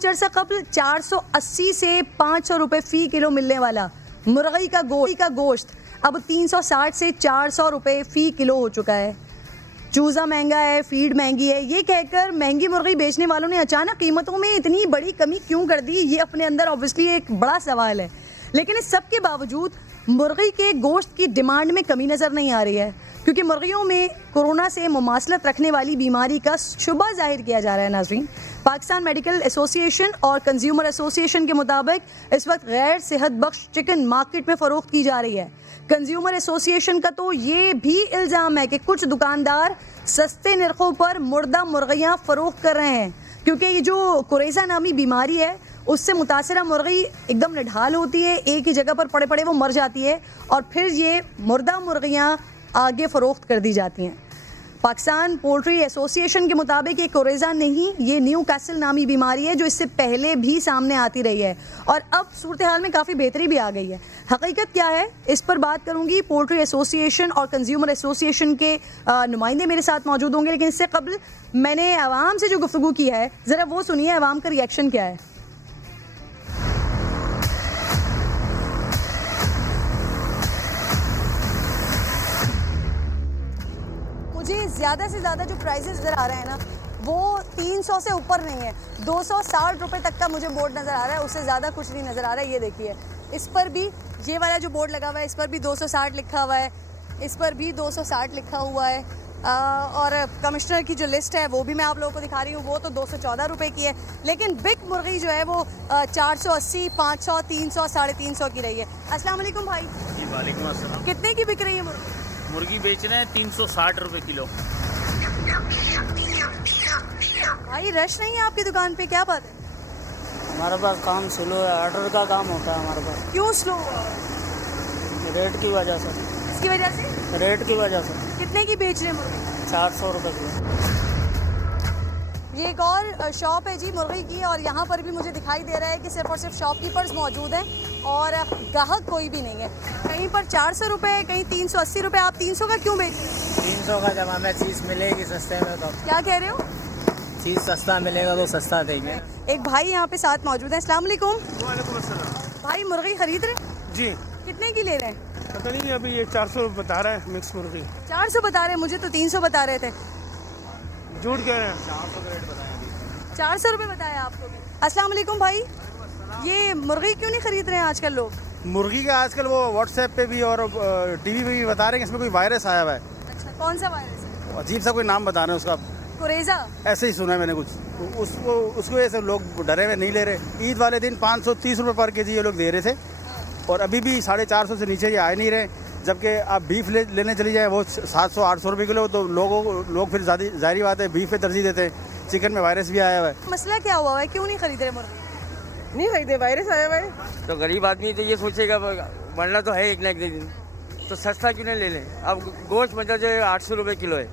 कुछ अर्सा कबल 480 से 500 रुपए फी किलो मिलने वाला मुर्गी का गोश्त अब 360 से 400 रुपए फी किलो हो चुका है। चूज़ा महंगा है, फीड महंगी है, ये कहकर महंगी मुर्गी बेचने वालों ने अचानक कीमतों में इतनी बड़ी कमी क्यों कर दी, ये अपने अंदर ऑब्वियसली एक बड़ा सवाल है। लेकिन इस सब के बावजूद मुर्गी के गोश्त की डिमांड में कमी नज़र नहीं आ रही है, क्योंकि मुर्गियों में कोरोना से मुमासलत रखने वाली बीमारी का शुबा जाहिर किया जा रहा है। नाज़रीन, पाकिस्तान मेडिकल एसोसिएशन और कंज्यूमर एसोसिएशन के मुताबिक इस वक्त गैर सेहत बख्श चिकन मार्केट में फ़रोख्त की जा रही है। कंज्यूमर एसोसिएशन का तो ये भी इल्ज़ाम है कि कुछ दुकानदार सस्ते नरखों पर मुर्दा मुर्गियाँ फ़रोख्त कर रहे हैं, क्योंकि ये जो कुरेज़ा नामी बीमारी है उससे मुतासरा मुर्गी एकदम निढाल होती है, एक ही जगह पर पड़े पड़े वो मर जाती है और फिर ये मुर्दा मुर्गियाँ आगे फ़रोख्त कर दी जाती हैं। पाकिस्तान पोल्ट्री एसोसिएशन के मुताबिक ये कोरेज़ा नहीं, ये न्यू कैसल नामी बीमारी है जो इससे पहले भी सामने आती रही है और अब सूरत हाल में काफ़ी बेहतरी भी आ गई है। हकीकत क्या है, इस पर बात करूंगी। पोल्ट्री एसोसिएशन और कंज्यूमर एसोसिएशन के नुमाइंदे मेरे साथ मौजूद होंगे, लेकिन इससे कबल मैंने अवाम से जो गुफ्तगू की है ज़रा वो सुनिए, अवाम का रिएक्शन क्या है। मुझे ज़्यादा से ज़्यादा जो प्राइसेस नज़र आ रहे हैं ना वो 300 से ऊपर नहीं है, 260 रुपये तक का मुझे बोर्ड नज़र आ रहा है, उससे ज़्यादा कुछ नहीं नज़र आ रहा है। ये देखिए, इस पर भी ये वाला जो बोर्ड लगा हुआ है इस पर भी 260 लिखा हुआ है, इस पर भी 260 लिखा हुआ है और कमिश्नर की जो लिस्ट है वो भी मैं आप लोगों को दिखा रही हूँ, वो तो 214 रुपये की है। लेकिन बिग मुर्गी जो है वो 480, 500, 300, 350 की रही है। अस्सलाम वालेकुम भाई। जी वालेकुम अस्सलाम। कितने की बिक रही है मुर्गी? मुर्गी बेच रहे हैं 360 रुपये किलो। भाई रश नहीं है आपकी दुकान पे, क्या बात है? हमारे पास काम स्लो है, ऑर्डर का काम होता है हमारे पास। क्यों स्लो? रेट की वजह से। इसकी वजह से? रेट की वजह से। कितने की बेच रहे हैं मुर्गी? 400 रुपये किलो। ये एक और शॉप है जी मुर्गी की, और यहाँ पर भी मुझे दिखाई दे रहा है कि सिर्फ और सिर्फ शॉपकीपर्स मौजूद हैं और ग्राहक कोई भी नहीं है। कहीं पर 400 रुपये, कहीं 380 रुपये। आप 300 का क्यों बेच रहे हैं? 300 का जब हमें चीज़ मिलेगी सस्ते में तो। क्या कह रहे हो? चीज़ सस्ता मिलेगा तो सस्ता देंगे। एक भाई यहाँ पे साथ मौजूद है। अस्सलाम वालेकुम। वालेकुम अस्सलाम। भाई मुर्गी खरीद रहे? जी। कितने की ले रहे हैं? पता नहीं, अभी ये 400 बता रहा है मिक्स मुर्गी। 400 बता रहे हैं, मुझे तो 300 बता रहे थे। झूठ कह रहे हैं। 400 रुपये बताया आपको भी। अस्सलाम वालेकुम भाई, ये मुर्गी क्यों नहीं खरीद रहे हैं आजकल लोग? मुर्गी का आजकल वो व्हाट्सएप पे भी और टीवी पे भी बता रहे हैं कि इसमें कोई वायरस आया हुआ है। अच्छा, कौन सा वायरस है? अजीब सा कोई नाम बता रहे हैं उसका, कुरेज़ा। ऐसे ही सुना है मैंने कुछ। उसको वजह से लोग डरे हुए नहीं ले रहे। ईद वाले दिन 530 रुपये पर केजी ये लोग दे रहे थे और अभी भी 450 से नीचे ये आ नहीं रहे। जबकि आप बीफ लेने चली जाए वो 700-800 रुपये किलो, तो लोग फिर ज़ाहिर बात है बीफ पे तरजीह देते हैं। चिकन में वायरस भी आया हुआ है। मसला क्या हुआ है, क्यों नहीं खरीद रहे मुर्गी? नहीं खरीदे, वायरस आया हुआ है। तो गरीब आदमी तो ये सोचेगा मरना तो है एक ना एक दिन, तो सस्ता क्यों नहीं ले लें। अब गोश्त मतलब जो है 800 रुपये किलो है,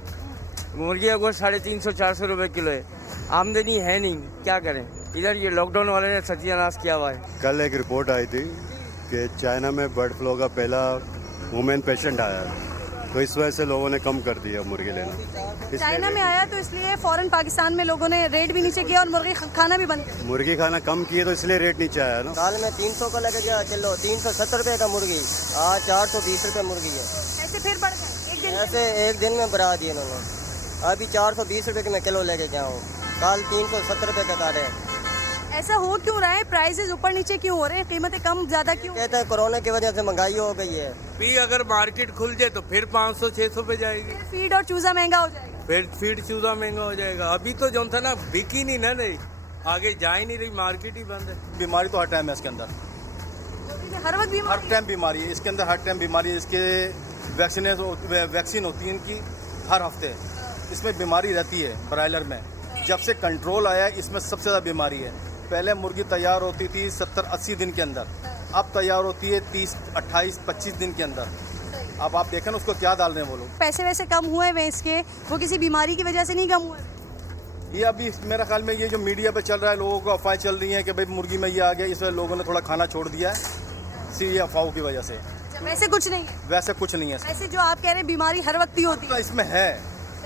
मुर्गी का गोश्त 350-400 रुपये किलो है। आमदनी है नहीं, क्या करें। इधर ये लॉकडाउन वाले ने सत्यानाश किया हुआ है। कल एक रिपोर्ट आई थी कि चाइना में बर्ड फ्लू का पहला वुमेन पेशेंट आया, तो इस वजह से लोगों ने कम कर दिया मुर्गी लेना। चाइना में आया तो इसलिए फौरन पाकिस्तान में लोगों ने रेट भी नीचे किया और मुर्गी खाना भी बंद किया। मुर्गी खाना कम किए तो इसलिए रेट नीचे आया ना। साल में 300 का लगे गया किलो, 370 रुपये का मुर्गी, आज 420 रुपये मुर्गी है। ऐसे फिर बढ़ गए एक दिन? ऐसे एक दिन में बढ़ा दिए इन्होंने। अभी 420 रुपये की मैं किलो लेके गया हूँ, कल 370 रुपये का काटे। ऐसा हो क्यों रहा है? प्राइसेस ऊपर नीचे क्यों हो रहे हैं? कीमतें कम ज्यादा क्यों? कहते हैं कोरोना की वजह से महंगाई हो गई है। भी अगर मार्केट खुल जाए तो फिर 500-600 पे जाएगी। फीड और चूजा महंगा हो जाएगा। फिर फीड चूजा महंगा हो जाएगा। अभी तो जो था ना बिकी नहीं ना, नहीं आगे जा ही नहीं रही, मार्केट ही बंद है। बीमारी तो हर टाइम है इसके अंदर, हर वक्त बीमारी, हर टाइम बीमारी है इसके अंदर, हर टाइम बीमारी है। इसके वैक्सीन होती है इनकी हर हफ्ते। इसमें बीमारी रहती है ब्रायलर में। जब से कंट्रोल आया इसमें सबसे ज़्यादा बीमारी है। पहले मुर्गी तैयार होती थी 70-80 दिन के अंदर, अब तैयार होती है 30, 28, 25 दिन के अंदर। अब आप देखें ना उसको क्या डाल रहे हैं वो लोग। पैसे वैसे कम हुए हैं इसके, वो किसी बीमारी की वजह से नहीं कम हुए? ये अभी मेरा ख्याल में ये जो मीडिया पे चल रहा है, लोगों को अफवाहें चल रही हैं कि भाई मुर्गी में ये आ गया, इसलिए लोगों ने थोड़ा खाना छोड़ दिया है, इसी ये अफवाहों की वजह से। वैसे कुछ नहीं है? वैसे कुछ नहीं है। वैसे जो आप कह रहे हैं बीमारी हर वक्त ही होती है? इसमें है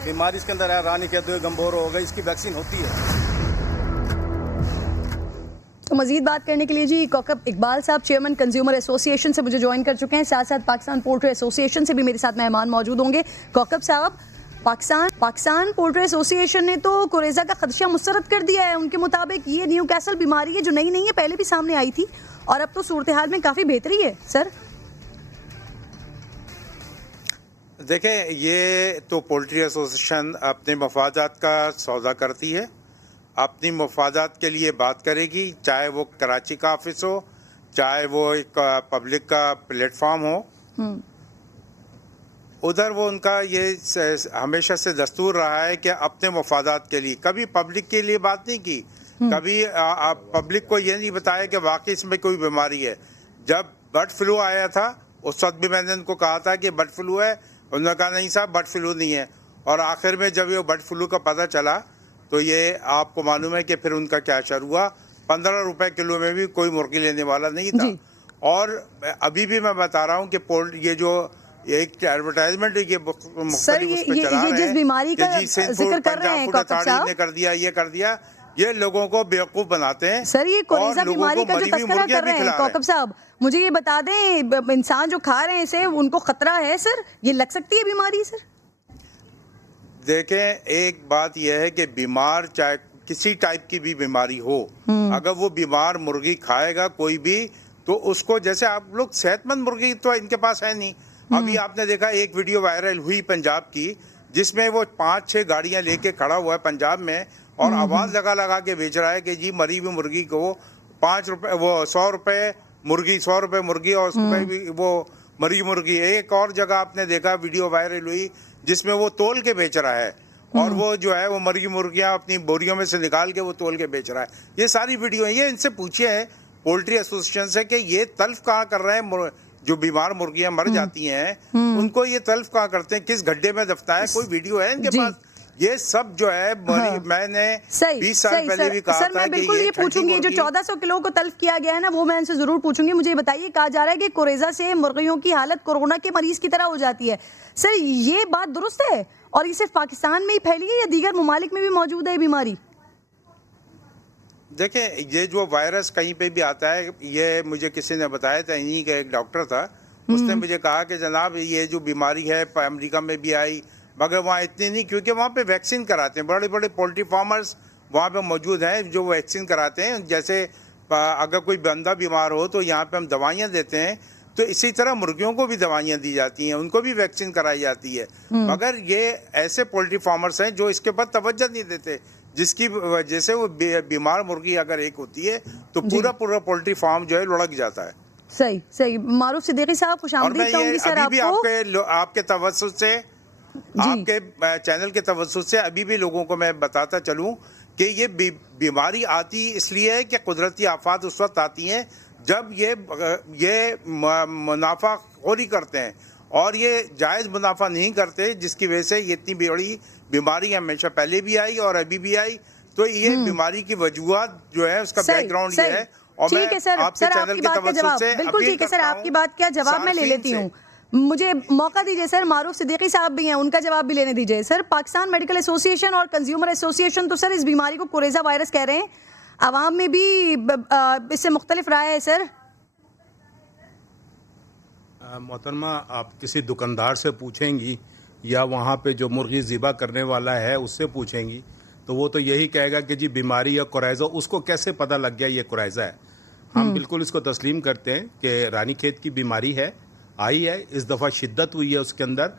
बीमारी, इसके अंदर है रानी कहते हुए गंभोर हो गई, इसकी वैक्सीन होती है। तो मजीद बात करने के लिए जी कौकब इकबाल साहब चेयरमैन कंज्यूमर एसोसिएशन से मुझे ज्वाइन कर चुके हैं, साथ साथ पाकिस्तान पोल्ट्री एसोसिएशन से भी मेरे साथ मेहमान मौजूद होंगे। कौकब साहब, पाकिस्तान पोल्ट्री एसोसिएशन ने तो कुरेजा का खदशा मुस्तरद कर दिया है। उनके मुताबिक ये न्यू कैसल बीमारी है जो नई नहीं है, पहले भी सामने आई थी और अब तो सूरत हाल में काफ़ी बेहतरी है। सर देखें, ये तो पोल्ट्री एसोसिएशन अपने मफादात का सौदा करती है, अपनी मफादात के लिए बात करेगी, चाहे वो कराची का ऑफिस हो, चाहे वो एक पब्लिक का प्लेटफॉर्म हो। उधर वो उनका ये हमेशा से दस्तूर रहा है कि अपने मफादात के लिए कभी पब्लिक के लिए बात नहीं की, कभी पब्लिक को ये नहीं बताया कि वाकई इसमें कोई बीमारी है। जब बर्ड फ्लू आया था उस वक्त भी मैंने उनको कहा था कि बर्ड फ्लू है, उन्होंने कहा नहीं साहब बर्ड फ्लू नहीं है। और आखिर में जब ये बर्ड फ्लू का पता चला तो ये आपको मालूम है कि फिर उनका क्या असर हुआ, 15 रुपए किलो में भी कोई मुर्गी लेने वाला नहीं था। और अभी भी मैं बता रहा हूँ कि ये जो एक एडवर्टाइजमेंट ये सर ये जिस बीमारी का जिक्र कर रहे हैं कौकब साहब ने कर दिया, ये कर दिया, ये लोगों को बेवकूफ बनाते हैं। सर ये कोरेजा बीमारी का जो तस्करा कर रहे हैं कौकब साहब, मुझे ये बता दें इंसान जो खा रहे हैं इसे उनको खतरा है सर, ये लग सकती है बीमारी सर? देखें, एक बात यह है कि बीमार चाहे किसी टाइप की भी बीमारी हो, अगर वो बीमार मुर्गी खाएगा कोई भी तो उसको, जैसे आप लोग सेहतमंद मुर्गी तो इनके पास है नहीं। अभी आपने देखा एक वीडियो वायरल हुई पंजाब की जिसमें वो 5-6 गाड़ियां लेके खड़ा हुआ है पंजाब में और आवाज लगा के बेच रहा है कि जी मरी हुई मुर्गी को 5 रुपए, वो 100 रुपए मुर्गी, 100 रुपए मुर्गी और वो मरी मुर्गी। एक और जगह आपने देखा वीडियो वायरल हुई जिसमें वो तोल के बेच रहा है और वो जो है वो मरी मुर्गियां अपनी बोरियों में से निकाल के वो तोल के बेच रहा है। ये सारी वीडियो है। ये इनसे पूछिए है पोल्ट्री एसोसिएशन से कि ये तल्फ कहाँ कर रहे हैं, जो बीमार मुर्गियां मर जाती हैं उनको ये तल्फ कहाँ करते हैं, किस गड्ढे में दफता है, कोई वीडियो है इनके पास? ये सब जो है मैंने 20 साल पहले भी कहा सर, था मैं बिल्कुल ये पूछूंगी जो 1400 किलो को तल्फ किया गया है ना, वो मैं इनसे जरूर पूछूंगी। मुझे बताइए, कहा जा रहा है कि कुरेजा से मुर्गियों की हालत कोरोना के मरीज की तरह हो जाती है। सर ये बात दुरुस्त है और ये सिर्फ पाकिस्तान में ही फैली है या दीगर ममालिक में भी मौजूद है बीमारी? देखें, ये जो वायरस कहीं पे भी आता है, ये मुझे किसी ने बताया था, इन्हीं का एक डॉक्टर था, उसने मुझे कहा कि जनाब ये जो बीमारी है अमेरिका में भी आई, मगर वहाँ इतनी नहीं, क्योंकि वहाँ पे वैक्सीन कराते हैं। बड़े बड़े पोल्ट्री फार्मर्स वहाँ पे मौजूद हैं जो वैक्सीन कराते हैं। जैसे अगर कोई बंदा बीमार हो तो यहाँ पे हम दवाइयाँ देते हैं, तो इसी तरह मुर्गियों को भी दवाइयाँ दी जाती हैं, उनको भी वैक्सीन कराई जाती है। मगर ये ऐसे पोल्ट्री फार्मर्स हैं जो इसके ऊपर तवज्जो नहीं देते, जिसकी वजह से वो बीमार मुर्गी अगर एक होती है तो पूरा पोल्ट्री फार्म जो है लुढ़क जाता है। सही। मारूफ सिद्दीकी साहब, खुशामदीद कहूंगी सर आपको। आपके तवज्जुह से, आपके चैनल के तवज्जुह से अभी भी लोगों को मैं बताता चलूं कि ये बीमारी आती इसलिए है कि कुदरती आफात उस वक्त आती हैं जब ये मुनाफाखोरी करते हैं और ये जायज़ मुनाफा नहीं करते, जिसकी वजह से ये इतनी बड़ी बीमारी हमेशा पहले भी आई और अभी भी आई। तो ये बीमारी की वजूहत जो है उसका बैकग्राउंड ये है। और ठीक है सर, आपकी बात का जवाब बिल्कुल ठीक है सर, आपकी बात का जवाब मैं ले लेती हूँ। मुझे मौका दीजिए सर, मारूफ सिद्दीकी साहब भी हैं, उनका जवाब भी लेने दीजिए। सर, पाकिस्तान मेडिकल एसोसिएशन और कंज्यूमर एसोसिएशन तो सर इस बीमारी को कुरेजा वायरस कह रहे हैं, आवाम में भी इससे मुख्तलिफ राय है सर। मोहतरमा, आप किसी दुकानदार से पूछेंगी या वहाँ पे जो मुर्गी ज़िबा करने वाला है उससे पूछेंगी तो वो तो यही कहेगा कि जी बीमारी या कुरैज़ा, उसको कैसे पता लग गया ये कुरैज़ा है। हम बिल्कुल इसको तस्लीम करते हैं कि रानीखेत की बीमारी है, आई है, इस दफ़ा शिद्दत हुई है, उसके अंदर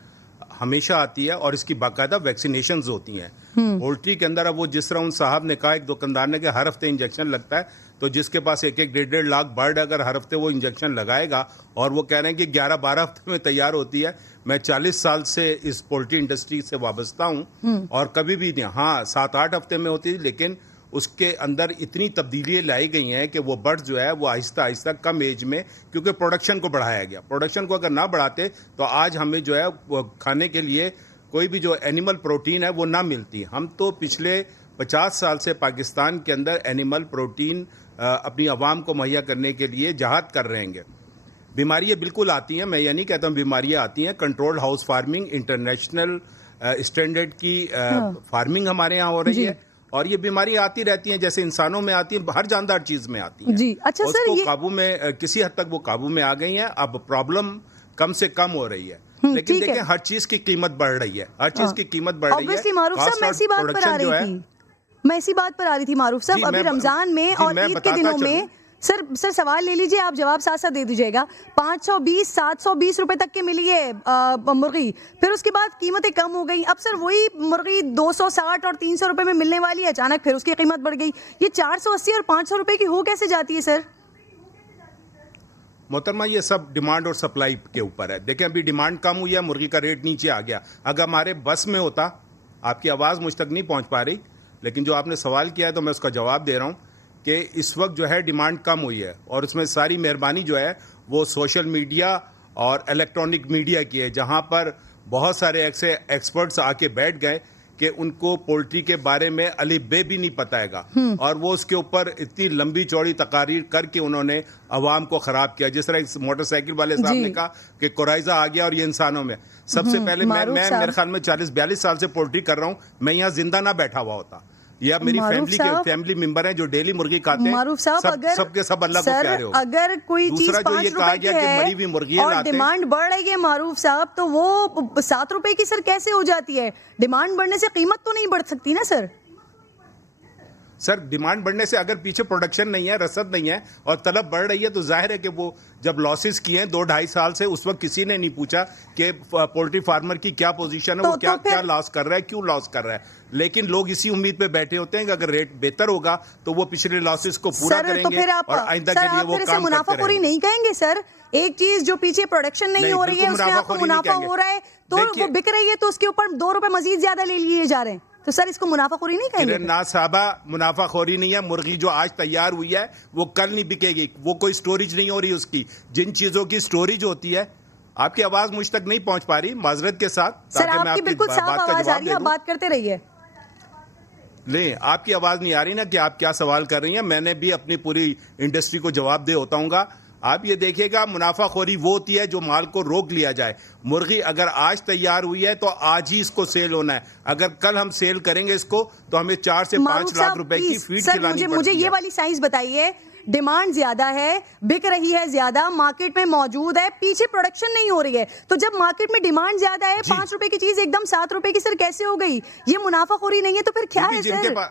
हमेशा आती है और इसकी बाकायदा वैक्सीनेशंस होती हैं पोल्ट्री के अंदर। अब वो जिस तरह उन साहब ने कहा, एक दुकानदार ने, कि हर हफ्ते इंजेक्शन लगता है, तो जिसके पास 1-1, 1.5 लाख बर्ड अगर हर हफ्ते वो इंजेक्शन लगाएगा और वो कह रहे हैं कि 11-12 हफ्ते में तैयार होती है। मैं 40 साल से इस पोल्ट्री इंडस्ट्री से वाबस्ता हूँ और कभी भी नहीं, हाँ 7-8 हफ्ते में होती थी, लेकिन उसके अंदर इतनी तब्दीलियाँ लाई गई हैं कि वो बर्ड जो है वो आहिस्ता आहिस्ता कम एज में, क्योंकि प्रोडक्शन को बढ़ाया गया, प्रोडक्शन को अगर ना बढ़ाते तो आज हमें जो है वो खाने के लिए कोई भी जो एनिमल प्रोटीन है वो ना मिलती। हम तो पिछले 50 साल से पाकिस्तान के अंदर एनिमल प्रोटीन अपनी आवाम को मुहैया करने के लिए जहाद कर रहे हैं। बीमारियाँ बिल्कुल आती हैं, मैं ये नहीं कहता हूँ बीमारियाँ आती हैं। Controlled house farming, international standard की फार्मिंग हमारे यहाँ हो रही है, और ये बीमारी आती रहती है, जैसे इंसानों में आती है, हर जानदार चीज में आती है जी। अच्छा सर, उसको ये काबू में, किसी हद तक वो काबू में आ गई है। अब प्रॉब्लम कम से कम हो रही है, लेकिन ठीक है। देखिए हर चीज की कीमत बढ़ रही है, हर चीज की कीमत बढ़ रही है। ऑब्वियसली मारूफ साहब, मैं इसी बात पर आ रही थी, मैं इसी बात पर आ रही थी मारूफ साहब। अभी रमजान में और ईद के दिनों में सर सवाल ले लीजिए, आप जवाब साथ साथ दे दीजिएगा। 520 720 रुपए तक की मिली है मुर्गी, फिर उसके बाद कीमतें कम हो गई। अब सर वही मुर्गी 260 और 300 रुपए में मिलने वाली है, अचानक फिर उसकी कीमत बढ़ गई। ये 480 और 500 रुपए की हो कैसे जाती है सर? मोहतरमा, ये सब डिमांड और सप्लाई के ऊपर है। देखें अभी डिमांड कम हुई है, मुर्गी का रेट नीचे आ गया। अगर हमारे बस में होता, आपकी आवाज़ मुझ तक नहीं पहुंच पा रही, लेकिन जो आपने सवाल किया है तो मैं उसका जवाब दे रहा हूं कि इस वक्त जो है डिमांड कम हुई है, और उसमें सारी मेहरबानी जो है वो सोशल मीडिया और इलेक्ट्रॉनिक मीडिया की है, जहां पर बहुत सारे ऐसे एक्सपर्ट्स आके बैठ गए कि उनको पोल्ट्री के बारे में अलिफ बे भी नहीं पता हैगा, और वो उसके ऊपर इतनी लंबी चौड़ी तकारीर करके उन्होंने अवाम को खराब किया। जिस तरह मोटरसाइकिल वाले साहब ने कहा कि कोराइजा आ गया और ये इंसानों में, सबसे पहले मैं मेरे ख्याल में 40-42 साल से पोल्ट्री कर रहा हूँ, मैं यहाँ जिंदा ना बैठा हुआ होता। या मेरी फैमिली मेंबर हैं जो डेली मुर्गी खाते हैं, मारूफ साहब, अगर सबके सब अल्लाह को प्यारे हो। अगर कोई चीज 5 रुपए की है और डिमांड बढ़ रही है मारूफ साहब, तो वो 7 रुपए की सर कैसे हो जाती है? डिमांड बढ़ने से कीमत तो नहीं बढ़ सकती ना सर? सर डिमांड बढ़ने से अगर पीछे प्रोडक्शन नहीं है, रसद नहीं है और तलब बढ़ रही है, तो जाहिर है कि वो जब लॉसेस किए हैं 2-2.5 साल से, उस वक्त किसी ने नहीं पूछा कि पोल्ट्री फार्मर की क्या पोजीशन है, वो क्या लॉस कर रहा है, क्यों लॉस कर रहा है। लेकिन लोग इसी उम्मीद पे बैठे होते हैं कि अगर रेट बेहतर होगा तो वो पिछले लॉसेस को पूरा करेंगे, तो फिर आप, और आइंदा के लिए वो काम मुनाफाखोरी नहीं कहेंगे सर? एक चीज जो पीछे प्रोडक्शन नहीं हो रही है, उसमें आपको मुनाफा हो रहा है, तो वो बिक रही है, तो उसके ऊपर 2 रुपए मजीद ज्यादा ले लिए जा रहे हैं, तो सर इसको मुनाफाखोरी नहीं कहेंगे? ना साहबा, मुनाफाखोरी नहीं है। मुर्गी जो आज तैयार हुई है वो कल नहीं बिकेगी, वो कोई स्टोरेज नहीं हो रही उसकी। जिन चीजों की स्टोरेज होती है, आपकी आवाज मुझ तक नहीं पहुंच पा रही, माजरत के साथ। सर आपकी बिल्कुल साफ आवाज आ रही है, आप बात करते रहिए। नहीं, आपकी आवाज नहीं आ रही ना कि आप क्या सवाल कर रही हैं। मैंने भी अपनी पूरी इंडस्ट्री को जवाब दे होता हूँ। आप ये देखिएगा, मुनाफाखोरी वो होती है जो माल को रोक लिया जाए। मुर्गी अगर आज तैयार हुई है तो आज ही इसको सेल होना है। अगर कल हम सेल करेंगे इसको तो हमें 4 से 5 लाख रुपए की फीड खिलानी पड़ती है। मुझे ये वाली साइंस बताइए, डिमांड ज्यादा है, बिक रही है ज्यादा, मार्केट में मौजूद है, पीछे प्रोडक्शन नहीं हो रही है, तो जब मार्केट में डिमांड ज्यादा है, 5 रुपए की चीज एकदम 7 रुपए की सर कैसे हो गई? ये मुनाफाखोरी नहीं है तो फिर क्या है सर?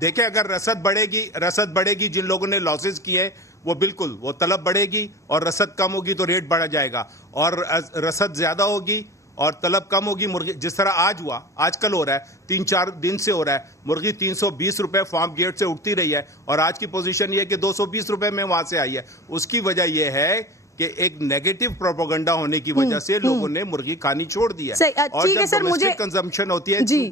देखिए, अगर रसद बढ़ेगी, जिन लोगों ने लॉसेस किए वो बिल्कुल, वो तलब बढ़ेगी, और रसद कम होगी तो रेट बढ़ जाएगा, और रसद ज्यादा होगी और तलब कम होगी। मुर्गी जिस तरह आज हुआ, आजकल हो रहा है, 3-4 दिन से हो रहा है, मुर्गी 320 रुपए फार्म गेट से उठती रही है, और आज की पोजीशन ये है कि 220 रुपए में वहां से आई है। उसकी वजह यह है कि एक नेगेटिव प्रोपेगेंडा होने की वजह से लोगों ने मुर्गी खानी छोड़ दी है। और जब डोमेस्टिक कंजम्पशन होती है, जी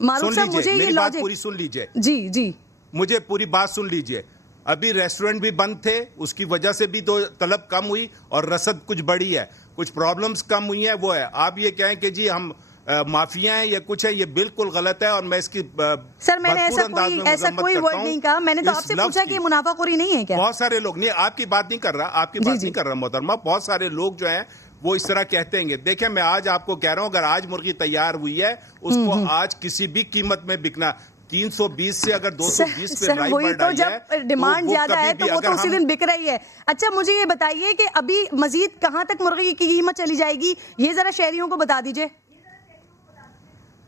मारूफ साहब, मुझे ये बात पूरी सुन लीजिए। जी मुझे पूरी बात सुन लीजिए। अभी रेस्टोरेंट भी बंद थे, उसकी वजह से भी तो तलब कम हुई और रसद कुछ बढ़ी है, कुछ प्रॉब्लम्स कम हुई है, वो है। आप ये कहें कि जी हम माफिया हैं या कुछ है, ये बिल्कुल गलत है, और मैं इसकी सर मैंने ऐसा कोई वर्ड नहीं कहा। मैंने तो आपसे पूछा कि मुनाफाखोरी नहीं है क्या? बहुत सारे लोग, नहीं आपकी बात नहीं कर रहा, मोहतरमा, बहुत सारे लोग जो हैं वो इस तरह कहते हैं। देखें, मैं आज आपको कह रहा हूं, अगर आज मुर्गी तैयार हुई है, उसको आज किसी भी कीमत में बिकना 320 से अगर 220 पे सर वही तो, जब डिमांड ज्यादा है तो वो तो उसी दिन बिक रही है। अच्छा, मुझे ये बताइए कि अभी मजीद कहां तक मुर्गी की कीमत चली जाएगी, ये जरा शहरियों को बता दीजिए।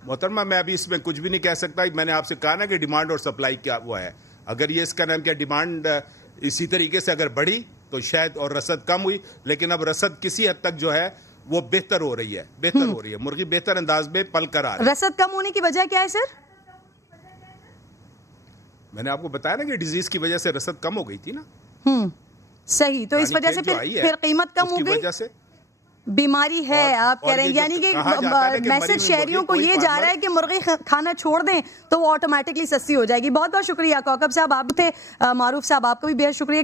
मोहतरमा, मैं अभी इसमें कुछ भी नहीं कह सकता। मैंने आपसे कहा ना कि डिमांड और सप्लाई क्या वो है। अगर ये इसका नाम क्या, डिमांड इसी तरीके से अगर बढ़ी तो शायद, और रसद कम हुई, लेकिन अब रसद किसी हद तक जो है वो बेहतर हो रही है, मुर्गी बेहतर अंदाज में पल कर आ रही है। रसद कम होने की वजह क्या है सर? मैंने आपको बताया ना कि डिजीज की वजह से रसद कम हो गई थी ना। सही, तो इस वजह से फिर कीमत कम हो गई, वजह से बीमारी है आप कह रहे हैं। यानी कि मैसेज शहरियों को ये जा रहा है कि मुर्गी खाना छोड़ दें तो वो ऑटोमेटिकली सस्ती हो जाएगी। बहुत बहुत शुक्रिया कौकब साहब, आप थे, मारूफ साहब आपका भी बेहद शुक्रिया।